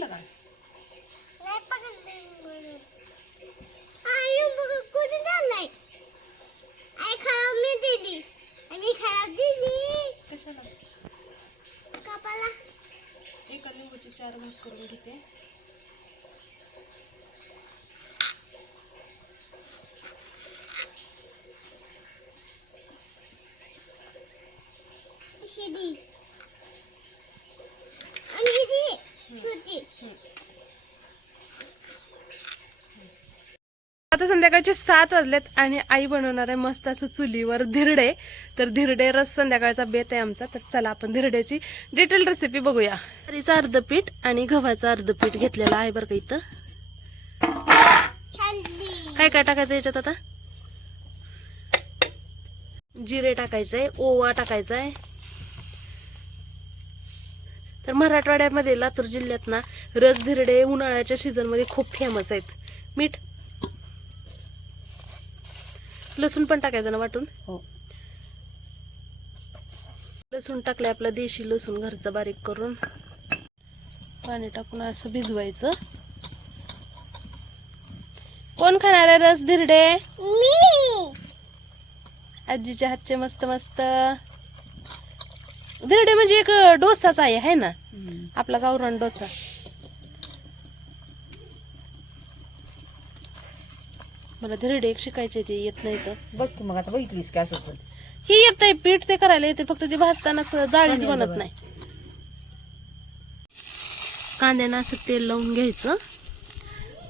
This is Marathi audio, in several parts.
पकडलं का? नाही पकडलं. आई बघ कोणी नाही. आई खराब मी दिली. मी खराब दिली. कशाला? कापाला. एका लिंबूचे 4 भाग करून घेते. हिदी. आणि हिदी छोटी. आता संध्याकाळचे 7 वाजलेत आणि आई बनवणार आहे मस्त असं चुलीवर धिरडे. तर धिरडे रस संध्याकाळचा बेत आहे आमचा. तर चला आपण धिरड्याची डिटेल रेसिपी बघूया. ज्वारीचं अर्ध पीठ आणि गव्हाचं अर्ध पीठ घेतलेलं आहे बरं का. इथं काय काय टाकायचं याच्यात? आता जिरे टाकायचंय, ओवा टाकायचाय. तर मराठवाड्यामध्ये लातूर जिल्ह्यात ना रस धिरडे उन्हाळ्याच्या सीझन मध्ये खूप फेमस आहेत. मीठ, लसूण पण टाकायचं ना वाटून. हो. लसूण टाकले, आपला देशी लसूण घरचं बारीक करून. पाणी टाकून असं भिजवायचं. कोण खाणार आहे रस धिरडे? मी. आजीच्या हातचे मस्त मस्त धिरडे. म्हणजे एक डोसाच आहे ना आपला गावरान डोसा. मला धिरडे एक शिकायचे, ते येत नाही तर. बघ की मग आता बघितलीस काय असं ही येतंय पीठ, ते करायला येते, फक्त ते भाजतानाच जाळीच बनत नाही. कांद्यानं असं तेल लावून घ्यायचं.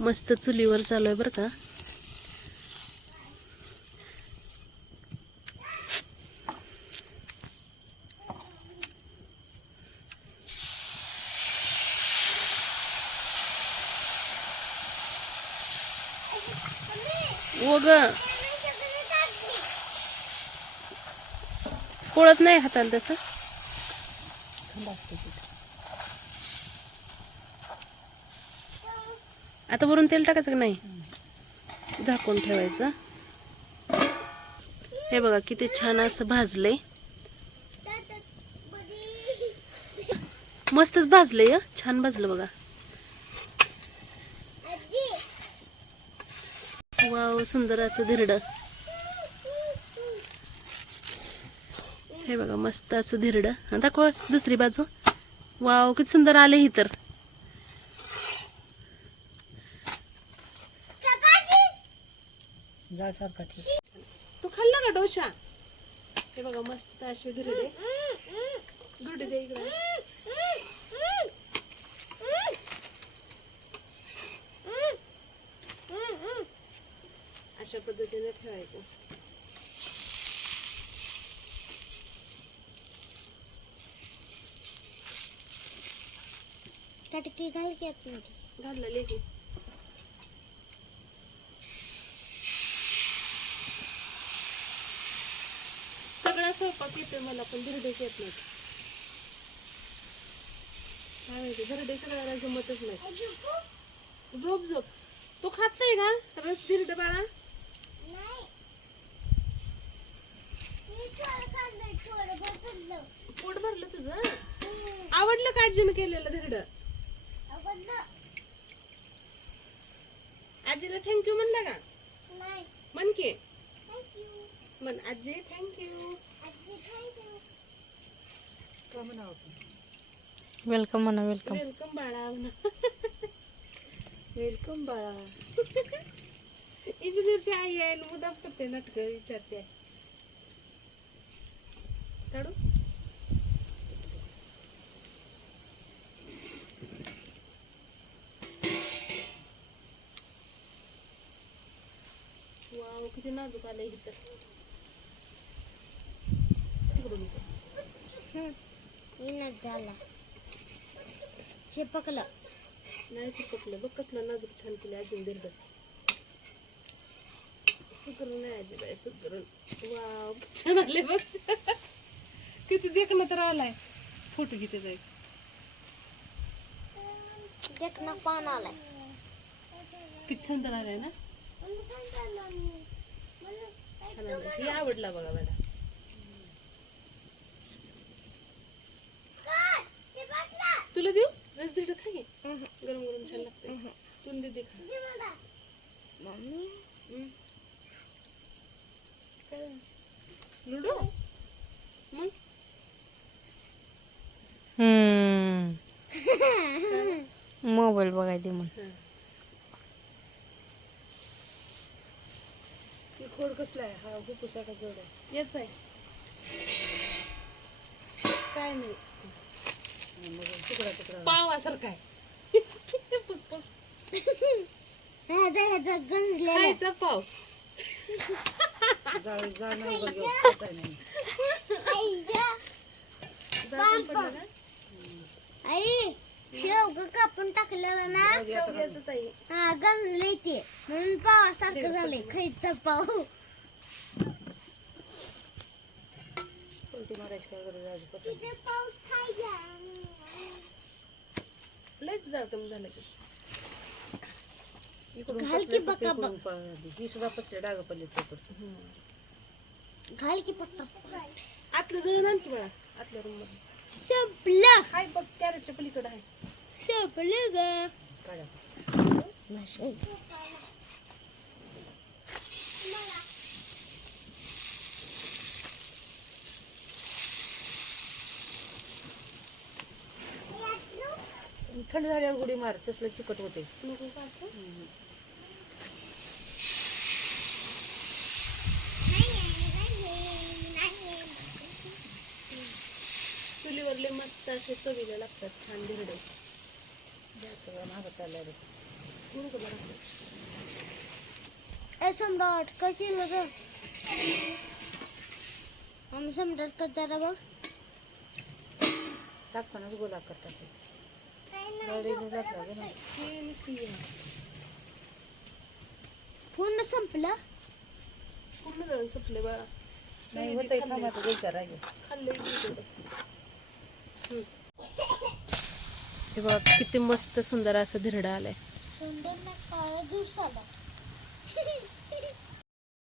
मस्त चुलीवर चालू आहे बरं का. वग पोळत नाही हाताला तसं. आता वरून तेल टाकायचं की नाही, झाकून ठेवायचं. हे बघा किती छान असं भाजलंय. मस्तच भाजलंय, छान भाजलं बघा. वाव, सुंदर असं धिरडं. हे बघा मस्त असं धिरडं. दाखव दुसरी बाजू. वाव, किती सुंदर आले ही तर. तू खाल्ला का डोसा? हे बघा मस्त असे धिरडे. धिरडे दे इकडे. अशा पद्धतीने ठेवायचं. चटकी घाल की आतमध्ये. घालले की सगळा स्वयंपाक येतोय मला, पण धिरडेच येत नाही. काय माहिती, धिरडे सगळ्याला जमतच नाही. झोप झोप. तू खात नाही का रस धिरडे बाळा? पोट भरलं तुझं? आवडलं का आजीनं केलेलं धिरडं? आजीला थँक्यू म्हणला का? म्हण की. म्हण आजी थँक्यू. वेलकम म्हणा. वेलकम. वेलकम बाळा म्हणा. वेलकम बाळा. इंजिनियरची आई आहे, मुदाम करते नाटक, विचारते. काढू. वाव, किती नाजूक आलंय इथं. तिकडून झाला चिपकलं नाही चिपकलं बघ. कसलं नाजूक छान केलं अजून धिरडं. सुकरून नाही अजिबात सुकरून. वाव, छान आले बघ. किती देखणं तर आलाय. फोटो घेते जाईल. देखना पान आलाय. किती सुंदर आलाय ना. हे आवडला बघा मला. तुला देऊ रस धिरडं? खा घे. गरम गरम छान लागते. तुला दे खा. मम्मी काय लुडो मग मोबाईल बघायचे मग. खोड कसला आहे हा फुफ्फुसा का जोड आहे येच आहे काय नाही पावासारखा आहे पुसपुस ह्याचा गंजलेला खायचा पाव आई शेवग कापून टाकलेलं ना हा गंजले ते म्हणून पावासारखं झालंय खायचा पाव. तुझे पाव खायचा लयच जाळकम झालं की घाल की बका घाल की पट्टा आतलं जळून आणखी मला आतल्या रूम मध्ये संपलं हाय बघ कॅरेटच्या पलीकडे आहे संपलं ग. थंड झाल्यावर उडी मार तसलं चिकट होते. नको का असं चुलीवरले मस्त असे चवीला लागतात छान धिरडे. ए सम्राट काय केलं ग आम्ही सम्राट का जरा बघ टाकतानाच गोला करतात. पूर्ण संपलं पूर्ण जळून संपले बाळा. नाही होत खामाचं विचार आहे. खाल्ले हे बघा किती मस्त सुंदर असं धिरडं आलंय. सुंदर ना काळा दिवस आला.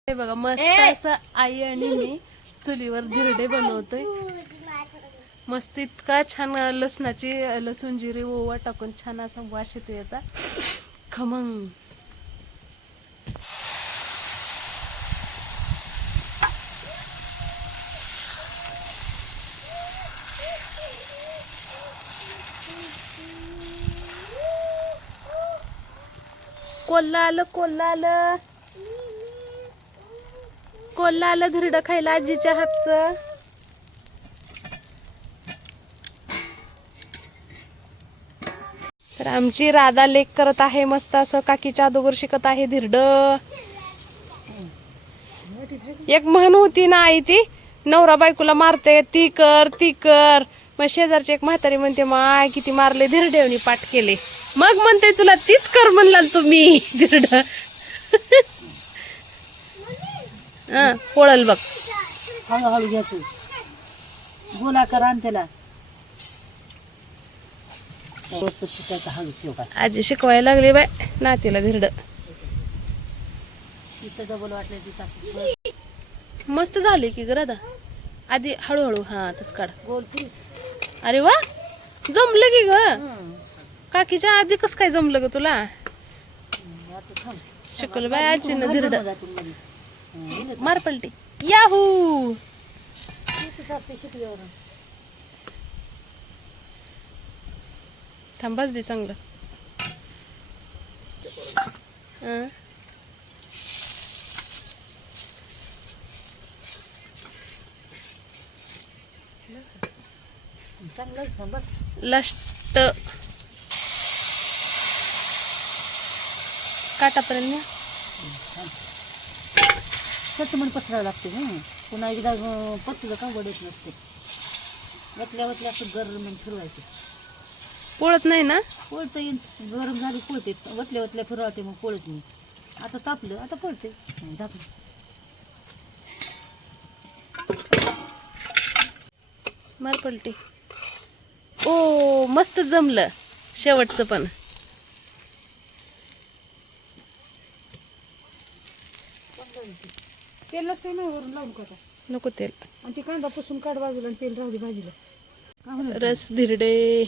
हे बघा मस्त असं आई आणि मी चुलीवर धिरडे बनवतोय. मस्त इतका छान लसूण जिरे ओवा टाकून छान असा वास येतो याचा खमंग. कोल्हा आलं कोल्हा आलं धिरडं खायला आजीच्या हातचं. तर आमची राधा लेक करत आहे मस्त असं काकीच्या अगोदर शिकत आहे धिरडं. एक म्हण होती ना आई ती नवरा बायकोला मारते ती कर मग शेजारची एक म्हातारी म्हणते माय किती मारले धिरडेवणी पाठ केले. मग म्हणते तुला तीच कर म्हणला तुम्ही धिरड. हा पोळल बघ हळूहळू घ्या तू गोला कर आण त्याला. आजी शिकवायला लागली बाय नातीला धिरड. डबल वाटले मस्त झाले की ग राधा. आधी हळूहळू हा तस काढ. गोल अरे वा जमलं की ग. काकीच्या आधी कस काय जमलं ग तुला. शिकवलं बाय आजीनं धिरड. मार पलटी याहू. थांबाच दे चांगलं. लास्ट काटापर्यंत म्हणून पसरावं लागते ना. पुन्हा एकदा पसरलं का वडत नसते. वतल्या असं गरम फिरवायचं. पोळत नाही ना. पोळत गरम झाली पोळते वतल्या फिरवते मग पोळत नाही. आता तापलं आता पोळते झाकलं. मार पलटी. ओ मस्त जमलं शेवटचं पण. तेल नसते ना वरून लावून का नको तेल. आणि ते कांदा पुसून काढ बाजूला आणि तेल राहू दे भाजीला. रस धिरडे